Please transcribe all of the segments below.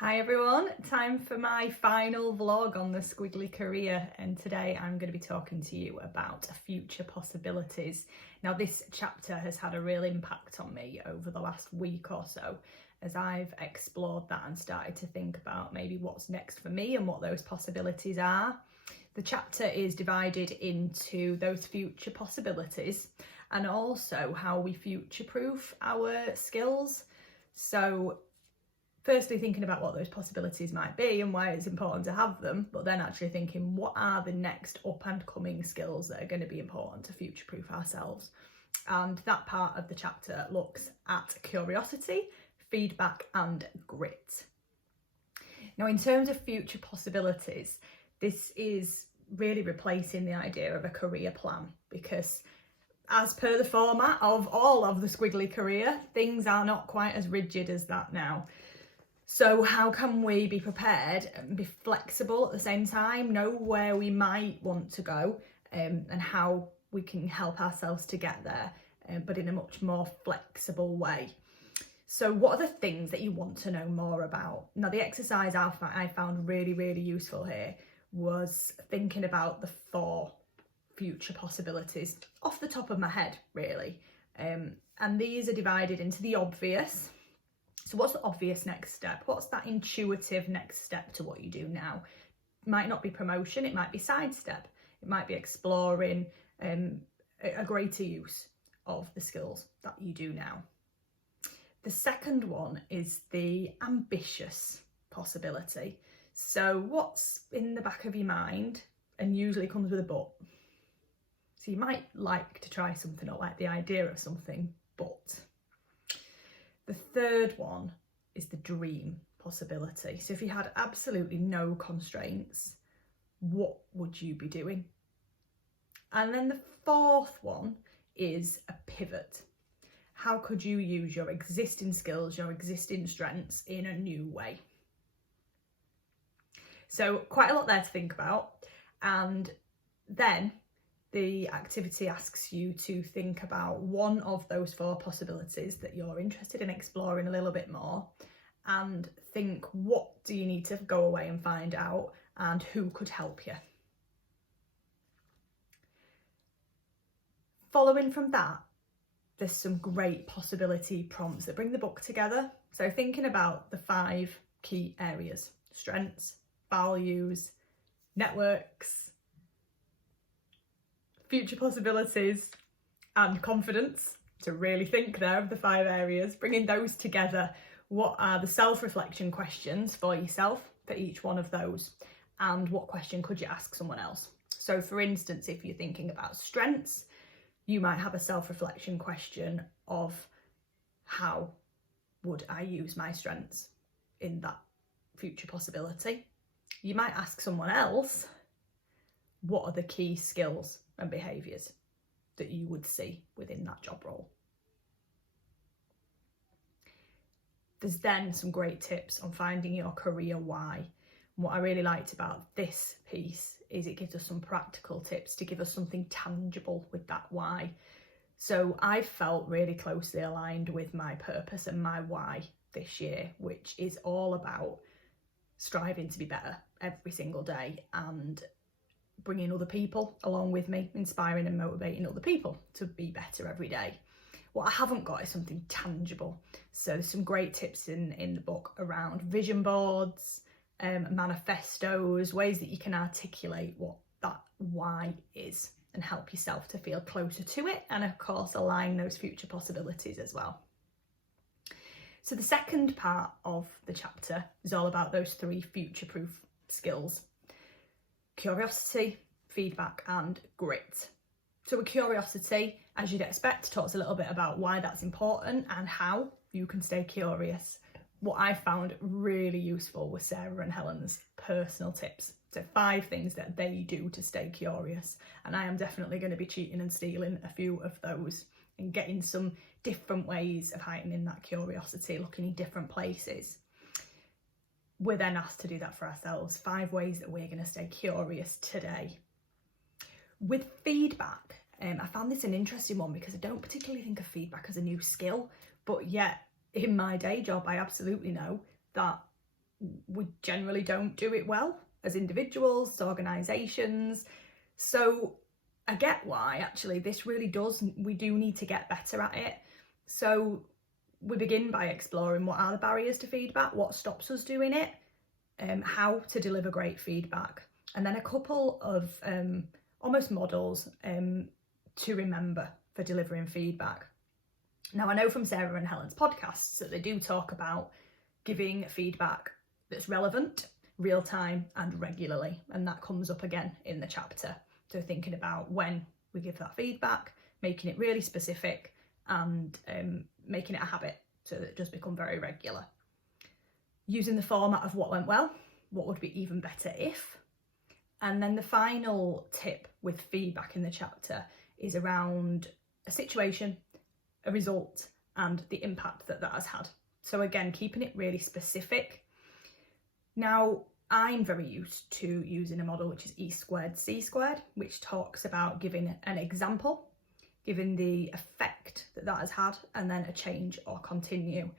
Hi everyone, time for my final vlog on the Squiggly Career, and today I'm going to be talking to you about future possibilities. Now this chapter has had a real impact on me over the last week or so as I've explored that and started to think about maybe what's next for me and what those possibilities are. The chapter is divided into those future possibilities and also how we future-proof our skills. So firstly, thinking about what those possibilities might be and why it's important to have them, but then actually thinking what are the next up and coming skills that are going to be important to future-proof ourselves. And that part of the chapter looks at curiosity, feedback and grit. Now, in terms of future possibilities, this is really replacing the idea of a career plan, because as per the format of all of the Squiggly Career, things are not quite as rigid as that now. So how can we be prepared and be flexible at the same time, know where we might want to go and how we can help ourselves to get there, but in a much more flexible way. So what are the things that you want to know more about? Now, the exercise I found really useful here was thinking about the 4 future possibilities off the top of my head, really. And these are divided into the obvious. So what's the obvious next step? What's that intuitive next step to what you do now? It might not be promotion, it might be sidestep. It might be exploring a greater use of the skills that you do now. The second one is the ambitious possibility. So what's in the back of your mind and usually comes with a but. So you might like to try something or like the idea of something, but. The third one is the dream possibility. So if you had absolutely no constraints, what would you be doing? And then the fourth one is a pivot. How could you use your existing skills, your existing strengths in a new way? So quite a lot there to think about. And then the activity asks you to think about one of those 4 possibilities that you're interested in exploring a little bit more, and think, what do you need to go away and find out, and who could help you? Following from that, there's some great possibility prompts that bring the book together. So thinking about the 5 key areas: strengths, values, networks, future possibilities and confidence. To really think there of the 5 areas, bringing those together. What are the self-reflection questions for yourself for each one of those, and what question could you ask someone else? So for instance, if you're thinking about strengths, you might have a self-reflection question of, how would I use my strengths in that future possibility? You might ask someone else, what are the key skills and behaviours that you would see within that job role? There's then some great tips on finding your career why. And what I really liked about this piece is it gives us some practical tips to give us something tangible with that why. So I felt really closely aligned with my purpose and my why this year, which is all about striving to be better every single day and bringing other people along with me, inspiring and motivating other people to be better every day. What I haven't got is something tangible. So there's some great tips in the book around vision boards, manifestos, ways that you can articulate what that why is and help yourself to feel closer to it, and of course align those future possibilities as well. So the second part of the chapter is all about those 3 future-proof skills: curiosity, feedback and grit. So with curiosity, as you'd expect, talks a little bit about why that's important and how you can stay curious. What I found really useful was Sarah and Helen's personal tips. So 5 things that they do to stay curious, and I am definitely going to be cheating and stealing a few of those and getting some different ways of heightening that curiosity, looking in different places. We're then asked to do that for ourselves. 5 ways that we're going to stay curious today. With feedback, I found this an interesting one because I don't particularly think of feedback as a new skill, but yet in my day job, I absolutely know that we generally don't do it well as individuals, as organisations. So I get why actually this really does, we do need to get better at it. So we begin by exploring what are the barriers to feedback, what stops us doing it, how to deliver great feedback, and then a couple of almost models to remember for delivering feedback. Now, I know from Sarah and Helen's podcasts that they do talk about giving feedback that's relevant, real time and regularly, and that comes up again in the chapter. So thinking about when we give that feedback, making it really specific, and making it a habit so that it does become very regular. Using the format of what went well, what would be even better if, and then the final tip with feedback in the chapter is around a situation, a result, and the impact that that has had. So again, keeping it really specific. Now, I'm very used to using a model which is E²C², which talks about giving an example, giving the effect that that has had, and then a change or continue.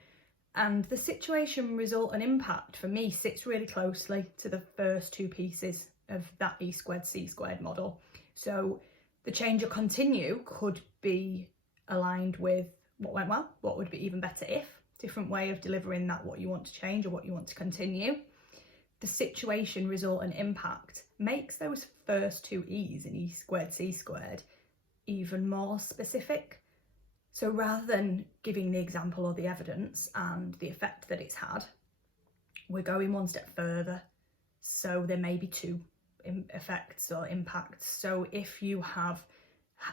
And the situation, result, and impact for me sits really closely to the first two pieces of that E²C² model. So the change or continue could be aligned with what went well, what would be even better if, different way of delivering that, what you want to change or what you want to continue. The situation, result, and impact makes those first two E's in E²C² even more specific. So rather than giving the example or the evidence and the effect that it's had, we're going one step further. So there may be two effects or impacts. So if you have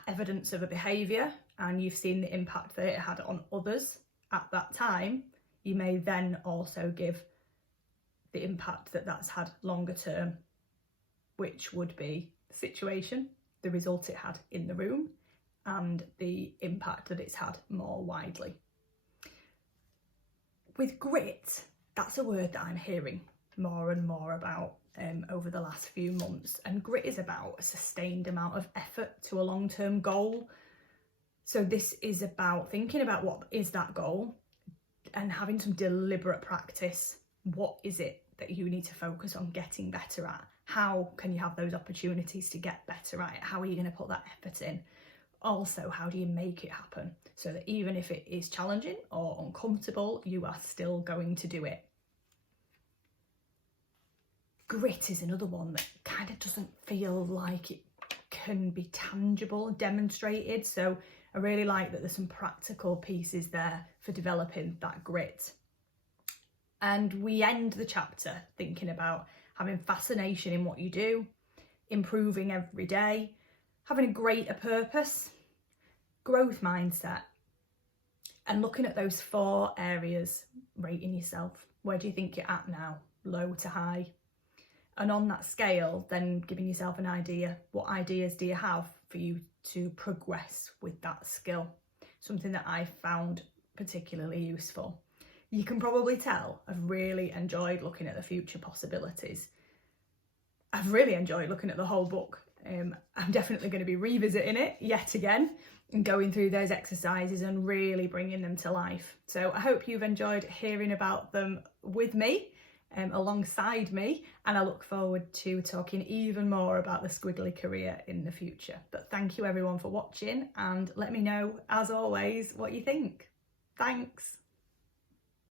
evidence of a behaviour and you've seen the impact that it had on others at that time, you may then also give the impact that that's had longer term, which would be the situation, the result it had in the room, and the impact that it's had more widely. With grit, that's a word that I'm hearing more and more about over the last few months, and grit is about a sustained amount of effort to a long-term goal. So this is about thinking about what is that goal and having some deliberate practice. What is it that you need to focus on getting better at? How can you have those opportunities to get better at it? How are you going to put that effort in? Also, how do you make it happen so that even if it is challenging or uncomfortable, you are still going to do it? Grit is another one that kind of doesn't feel like it can be tangible, demonstrated. So I really like that there's some practical pieces there for developing that grit. And we end the chapter thinking about having fascination in what you do, improving every day, having a greater purpose, growth mindset, and looking at those 4 areas, rating yourself. Where do you think you're at now? Low to high. And on that scale, then giving yourself an idea, what ideas do you have for you to progress with that skill? Something that I found particularly useful. You can probably tell I've really enjoyed looking at the future possibilities. I've really enjoyed looking at the whole book. I'm definitely going to be revisiting it yet again and going through those exercises and really bringing them to life. So I hope you've enjoyed hearing about them with me, alongside me, and I look forward to talking even more about the Squiggly Career in the future. But thank you everyone for watching, and let me know, as always, what you think. Thanks.